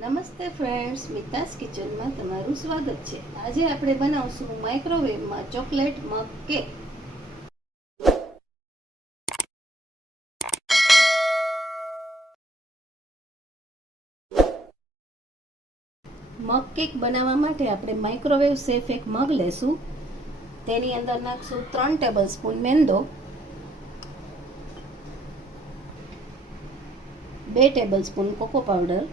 નમસ્તે ફ્રેન્ડ્સ, મિતાસ કિચનમાં તમારું સ્વાગત છે. આજે આપણે બનાવશું માઇક્રોવેવમાં ચોકલેટ મગ કેક. મગ કેક બનાવવા માટે આપણે માઇક્રોવેવ સેફ એક મગ લેશું. તેની અંદર નાખશું 3 ટેબલસ્પૂન મેંદો, 2 ટેબલસ્પૂન કોકો પાવડર,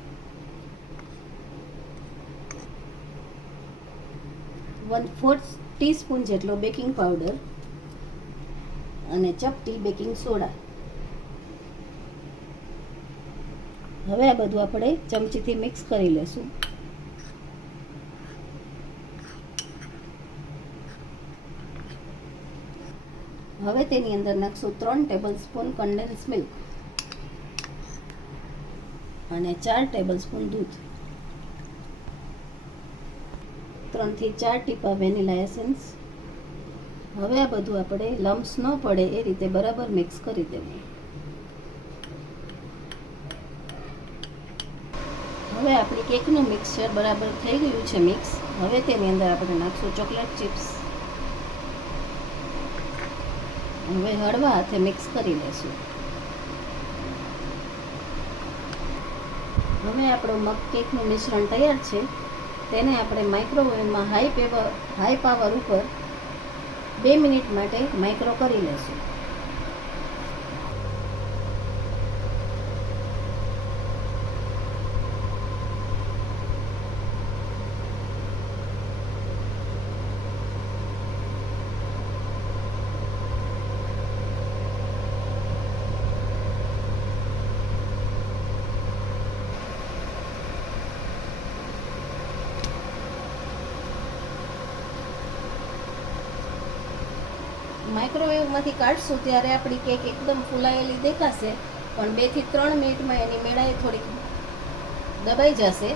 1/4 ટીસ્પૂન જેટલો બેકિંગ પાવડર અને ચપટી બેકિંગ સોડા. હવે આ બધું આપણે ચમચીથી મિક્સ કરી લેશું. હવે તેની અંદર નાખશું 3 ટેબલસ્પૂન કન્ડેન્સ મિલ્ક અને 4 ટેબલસ્પૂન દૂધ, 3 થી 4 ટીપા વેનીલા એસેન્સ. હવે આ બધું આપણે લમ્સ ન પડે એ રીતે બરાબર મિક્સ કરી દેવું. હવે આપણી કેકનું મિક્સચર બરાબર થઈ ગયું છે મિક્સ. હવે તેની અંદર આપણે નાખશું ચોકલેટ ચિપ્સ. હવે હળવા હાથે મિક્સ કરી લેશું. હવે આપણું મગ કેકનું મિશ્રણ તૈયાર છે. તેને આપણે માઇક્રોવેવમાં હાઈ પાવર ઉપર 2 મિનિટ માટે માઇક્રો કરી લેશું. માઇક્રોવેવમાંથી કાઢશું ત્યારે આપણી કેક એકદમ ફૂલાયેલી દેખાશે, પણ 2 થી 3 મિનિટમાં એની મેળાએ થોડીક દબાઈ જશે.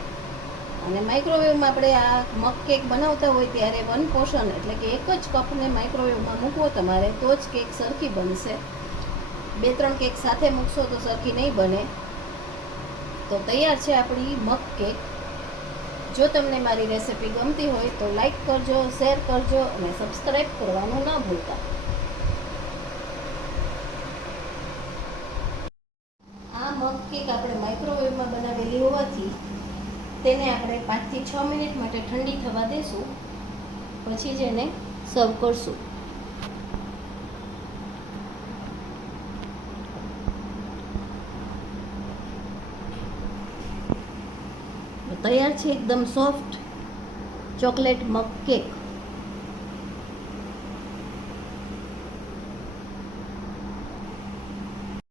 અને માઇક્રોવેવમાં આપણે આ મગ કેક બનાવતા હોય ત્યારે 1 પોર્શન એટલે કે એક જ કપને માઇક્રોવેવમાં મૂકવો તમારે, તો જ કેક સરખી બનશે. 2-3 કેક સાથે મૂકશો તો સરખી નહીં બને. તો તૈયાર છે આપણી મગ કેક. જો તમને મારી રેસિપી ગમતી હોય તો લાઈક કરજો, શેર કરજો અને સબસ્ક્રાઈબ કરવાનું ના ભૂલતા. આ મગ કેક આપણે માઇક્રોવેવમાં બનાવેલી હોવાથી તેને આપણે 5 થી 6 મિનિટ માટે ઠંડી થવા દેશું, પછી જ એને સર્વ કરશું. તૈયાર છે એકદમ સોફ્ટ ચોકલેટ મગ કેક.